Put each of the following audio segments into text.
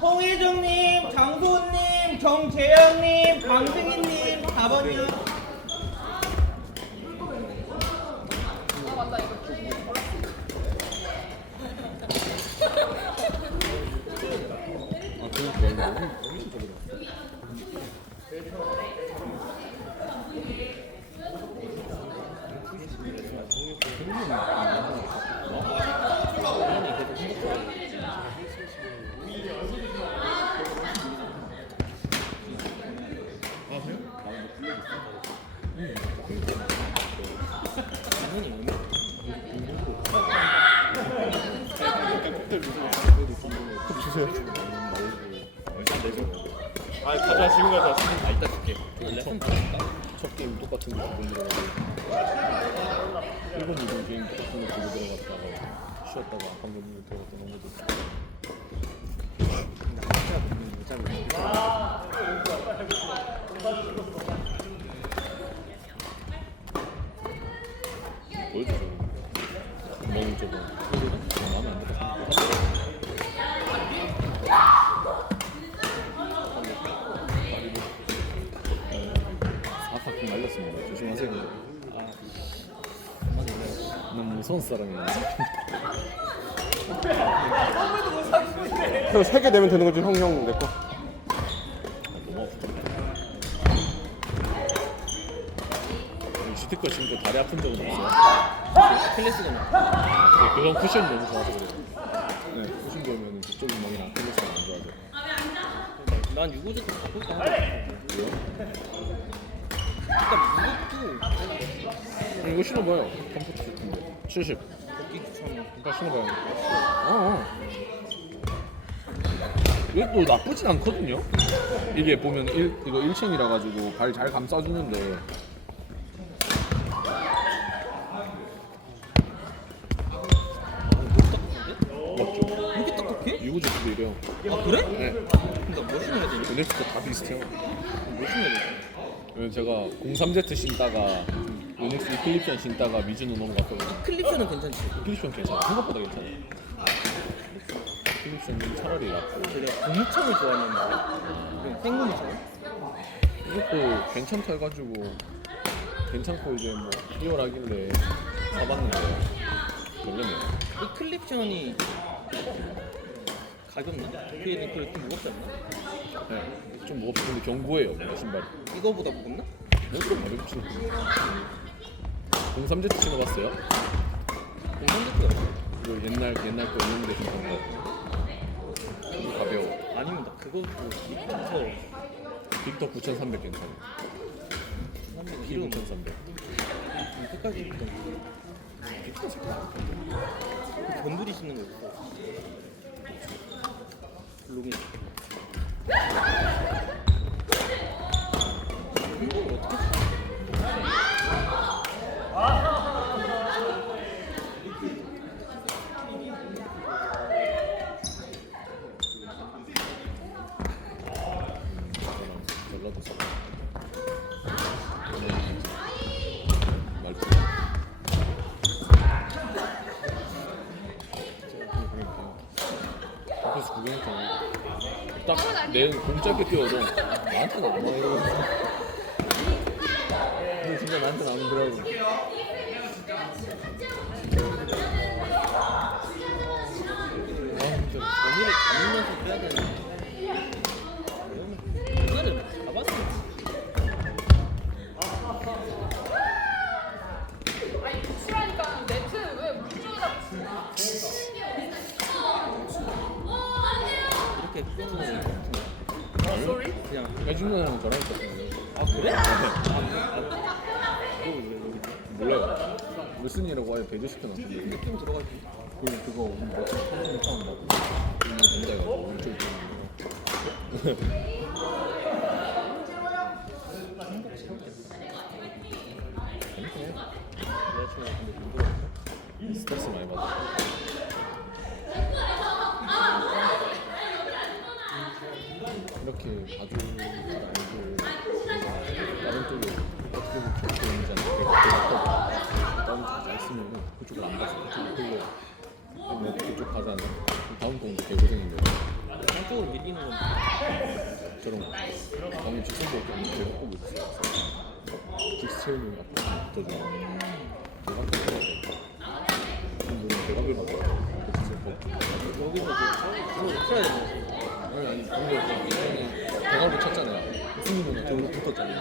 홍혜정님, 장소은님, 정재영님, 강승희님 4번이요. 아 그냥 엄청 저거다. 주세요. 아 가자 지금 가자 아 이따 줄게. 첫, 첫 게임 똑같은 거 보고 들어가고 1번 2번 게임 똑같은 거 보고 들어갔다가 쉬었다가 방금 들어갔던 거 무서운 사람이야. 형 3개 내면 되는 거지 형 형 내거 고마워. 슈티커 신고 다리 아픈 적은 없어. 클래스잖아. 네, 그건 쿠션이 너무 좋아서 그래. 네, 쿠션 보면 그쪽 음악이랑 클래스가 안 좋아서. 난 유고제도 바꿀까? 왜요? 일단 음, 이거 신어봐요. 컴포트 세트인데. 70. 걷기 귀찮아. 그러니까 신어봐요. 어. 이것도 나쁘진 않거든요. 이게 보면 일, 이거 1층이라 가지고 발 잘 감싸주는데 맞죠? 이렇게 딱딱해? 유구제트도 이래요. 아 그래? 네. 그러니까 뭐 신어야 되니? 베네스도 다 비슷해요. 뭐 신어야 되니? 왜냐면 제가 03Z 신다가 요닉스 이클립션 신다가 미즈노 넘어갔거든요. 클립션은 괜찮지. 이클립션 괜찮아. 생각보다 괜찮아. 이클립션은 차라리 낫고 내가 고무창을 좋아하는 거야. 그냥 생고무창? 이것도 괜찮다 해가지고 괜찮고 이제 뭐 리얼하길래 사봤는데 별로네요. 이 클립션이 가볍나? 그게 그게 좀 무겁지 않나? 네, 좀 무겁고 근데 견고해요 뭔가 신발이. 이거보다 무겁나? 뭐좀 가볍지. 03Z 신어봤어요? 공산제트가 그 옛날 옛날 거 있는데 신던 거. 이거 가벼워. 아니면 나 그거 뭐 밑에서 빅터 9300 괜찮아. 키 이름 9300. 끝까지 입던 그 견들이 신는 거 있어. 블록이. 이걸 어떻게 써? 전라도 사람. 말투. 앞에서 구경했잖아. 딱내 공짜게 뛰어도 나한테 나와 이러고. 근데 진짜 나한테 나오더라고. 아 진짜. 언니를 잡으면서 빼야 되는데. 몰라요. 레슨이라고 아예 배제시켜놨는데. 느낌 들어가지. 그 그거 뭐 사진 사온다고 이거 된다 여자친구가 근데 누구? 스트레스 많이 받아. 이렇게 봐줄 알고 다 그쪽을 안 가서. 뭐 그쪽 가잖아. 그럼 다음 공도 개고생인데. 한쪽으로 밀리는 건 저런 거. 나는 직선도 좀 내가 꼭 있어요. 직스 채우는 거더 좋아. 내가 또 물론 bil 받아. 여기서 그 풀어야 되는 아니 아니 이거는 대가로 쳤잖아요. 승리는 저기로 붙었잖아요.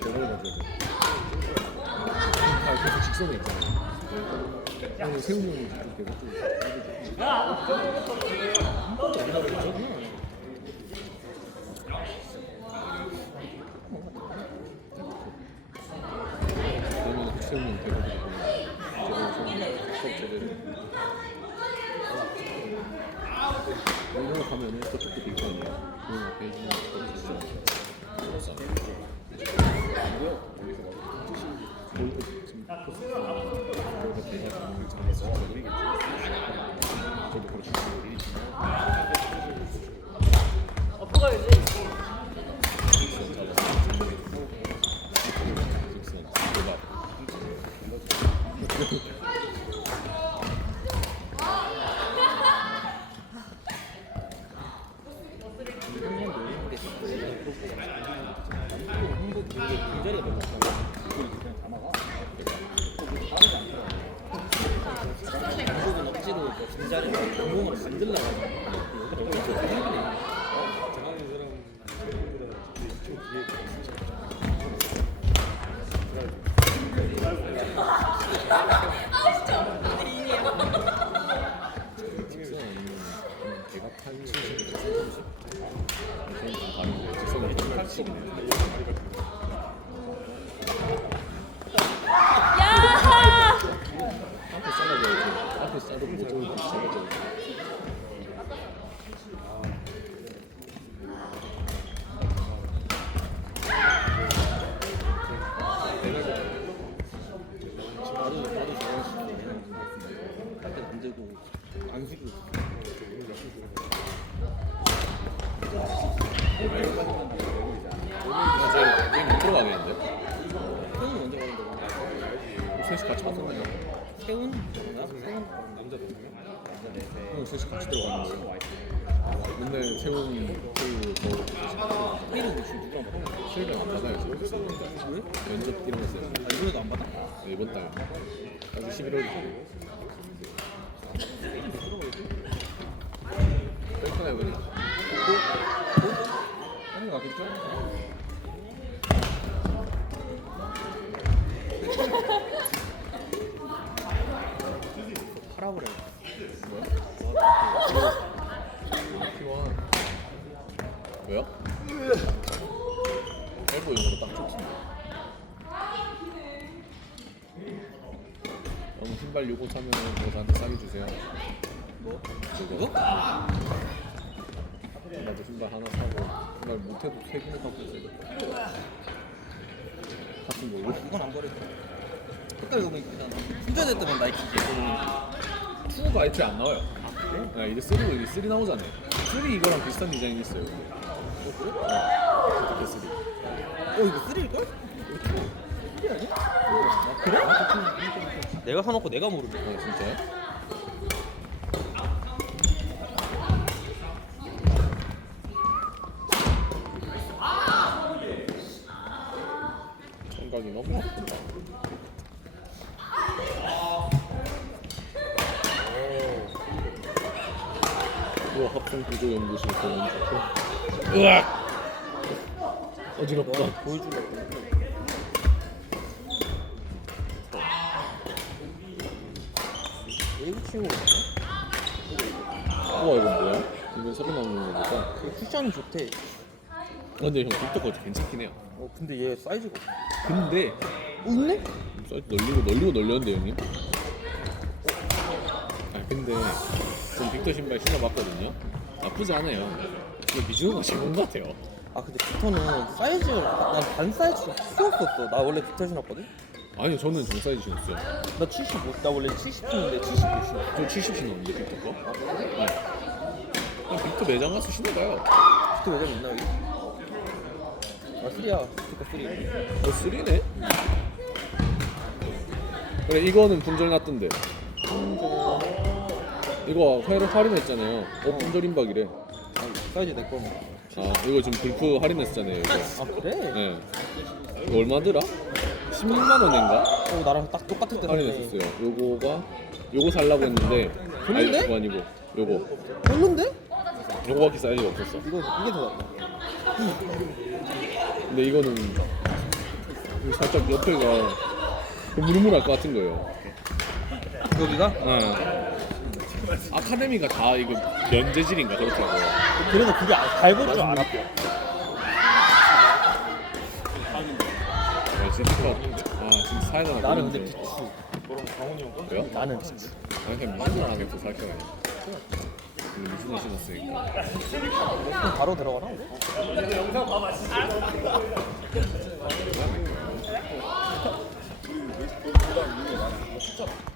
대가로 가져야 돼. 아 직선에 있잖아요. 아니 세우는 좀. 한 번도 안 가르쳤잖아. 저는 세우는 제대로. 여기로 가면은 저쪽도. 그 앞에 있는 거 있어요. 그래서 뭐야? 코스 여기가 대가 가는 장에서 저기 그렇게 엎어가야지. 한국 이게 빈자리가 너무 없다고 그걸 그냥 다 막아 뭐 빈자리를 공공으로 만들려고 하잖아 여기는 억지로 다 해버리네 직선 아니면 그냥 대가 8, 70, 30? 그건 좀 다른데 직선은 80. 앞에 잘 들어가는 거예요. 맨날 세훈이 그 뭐, 회의를 지금 누구랑 바꿔? 실력 안 받아야지. 왜? 면접 있어요. 아 이번에도 안 받아? 네, 이번 달. 아직 11월. 뺄거나요, 그냥? 하는 거 같겠죠? 하라 그래 T1. 왜요? 엘보용으로 딱 좋던데. 너무 신발 요거 사면은 뭐 저한테 싸게 주세요. 뭐? 저거? 나도 신발 하나 사고 신발 못해도 세 개는 갖고 있어야 같은 거고 이건 안 버릴 거야 색깔 이거 있잖아 충전했던 건 나이키지 투가 애초에 안 나와요 아, 이제 3로 이제 3 나오잖아요 3 이거랑 비슷한 디자인이 있어요 어 그래? 네 어떻게 3어 이거 3일걸? 이거 3 아니야? 아, 그래? 내가 사놓고 내가 모르네 어 진짜요? 생각이 너무 아프다 우와 합성 구조 연구실 공연 좋고. 으악 어지럽다. 보여주려고 친구 우와 이거 뭐야? 이거 새로 나오는 거니까. 그 쿠션이 좋대. 근데 형 빅터 거 괜찮긴 해요. 어 근데 얘 사이즈가 근데 어 있네? 사이즈 널리고 널리고 널렸는데 형님? 아 근데 전 빅터 신발 신어봤거든요. 나쁘지 않아요. 근데 미주가 제일 것 같아요. 아 근데 빅터는 사이즈를 난반 사이즈가 키웠었어. 나 원래 빅터 신었거든? 아니요 저는 정 사이즈 신었어요 나 75, 나 원래 70 신는데 75 신어 저 70 신었는데 빅터 거 네. 그냥 빅터 매장 가서 신어봐요 빅터 매장 있나 여기? 아 3야 빅터 3어 3네? 그래 이거는 분절 났던데 이거 할인 할인했잖아요. 오픈 조림박이래. 아, 사이즈 내 거. 아 이거 지금 불프 할인했잖아요. 이거. 아 그래? 네. 이거 얼마더라? 16만 원인가? 어 나랑 딱 똑같을 때 샀네. 할인했었어요. 요거가 요거 살라고 했는데 아니 별론데? 그거 아니고 요거 별론데? 요거밖에 사이즈가 없었어. 이거 이게 더 낫다. 근데 이거는 살짝 옆에가 무르무할 것 같은 거예요. 여기가? 네. 아카데미가 다 이거 면재질인가 그렇더라고요. 그래도 그게 알아. 아 진짜 아 진짜 사이가 나. 나는 근데. 비추. 왜요? 나는 비추. 아 그냥 미술하게 또 살게 아니야. 근데 미술을 신었으니까. 바로 들어가라.